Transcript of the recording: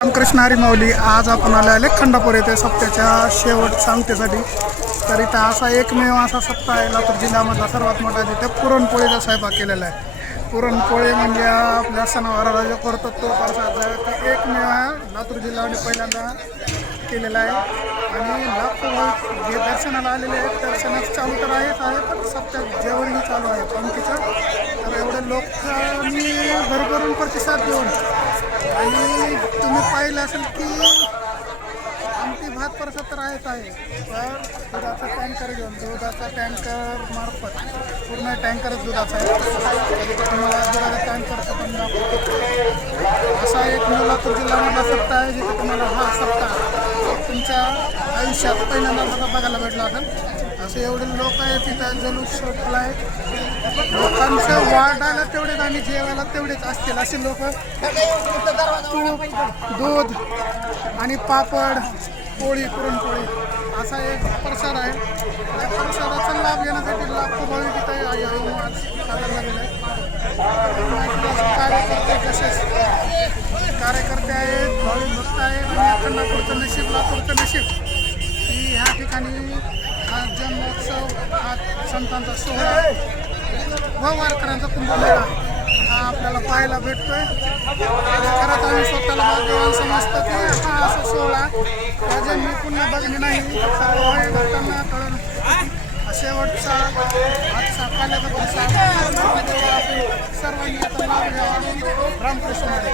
रामकृष्ण हरी माऊली. आज आपण आले खंडापूर येथे सप्त्याच्या शेवट सांगतेसाठी. तर इथं असा एकमेव असा सप्ताह आहे लातूर जिल्ह्यामधला सर्वात मोठा, जिथे पुरणपोळीचा स्वयंपाक केलेला आहे. पुरणपोळी म्हणजे आपल्या सणावाराला जो करतो तो प्रसाद आहे. एकमेव लातूर जिल्ह्यामध्ये पहिल्यांदा केलेला आहे. आणि लाखो जे दर्शनाला आलेले आहेत, दर्शनात चालू तर आहेच आहे, पण सप्त्यात जेवणही चालू आहे पंक्तीचं. तर एवढे लोकांनी भरभरून प्रतिसाद देऊन, आणि तुम्ही पाहिलं असेल की आमटी भात प्रसाद तर आहेच आहे. तर दुधाचा टँकर घेऊन, दुधाचा टँकर मार्फत पूर्ण टँकरच दुधाचा आहे. तुम्हाला दुधाचा टँकरचं पण असा एक लातूर जिल्ह्यामधला सप्ताह आहे, जिथे तुम्हाला हा सप्ताह तुमच्या आयुष्यात पहिल्यांदा बघायला भेटला असेल. असे एवढे लोक आहेत तिथं, जलूस शोधला आहे. लोकांचं वाढायला तेवढेच आणि जेवायला तेवढेच असतील असे लोक. तूप, दूध आणि पापड, पोळी, पुरणपोळी असा एक प्रसाद आहे. या प्रसादाचा लाभ घेण्यासाठी लाखो भाविक इथे सादरला गेले आहे. कार्यकर्ते तसेच कार्यकर्ते आहेत, भाविक भक्त आहेत. आणि खंडापूरचं नशीब, लातूरचं नशीब की ह्या ठिकाणी हा जन्मोत्सव, हा संतांचा सोहळा व वारकऱ्यांचा कुंभमेळा हा आपल्याला पाहायला भेटतोय. खरंच आम्ही स्वतःला भाग्यवान समजतो की हा असा सोहळा या जन्मी पुन्हा बघणे नाही. सर्व भाविक भक्तांना कळून शेवटचा आजचा काल्याचा प्रसाद सर्वांनी आता लाभ घ्यावा. रामकृष्ण हरी.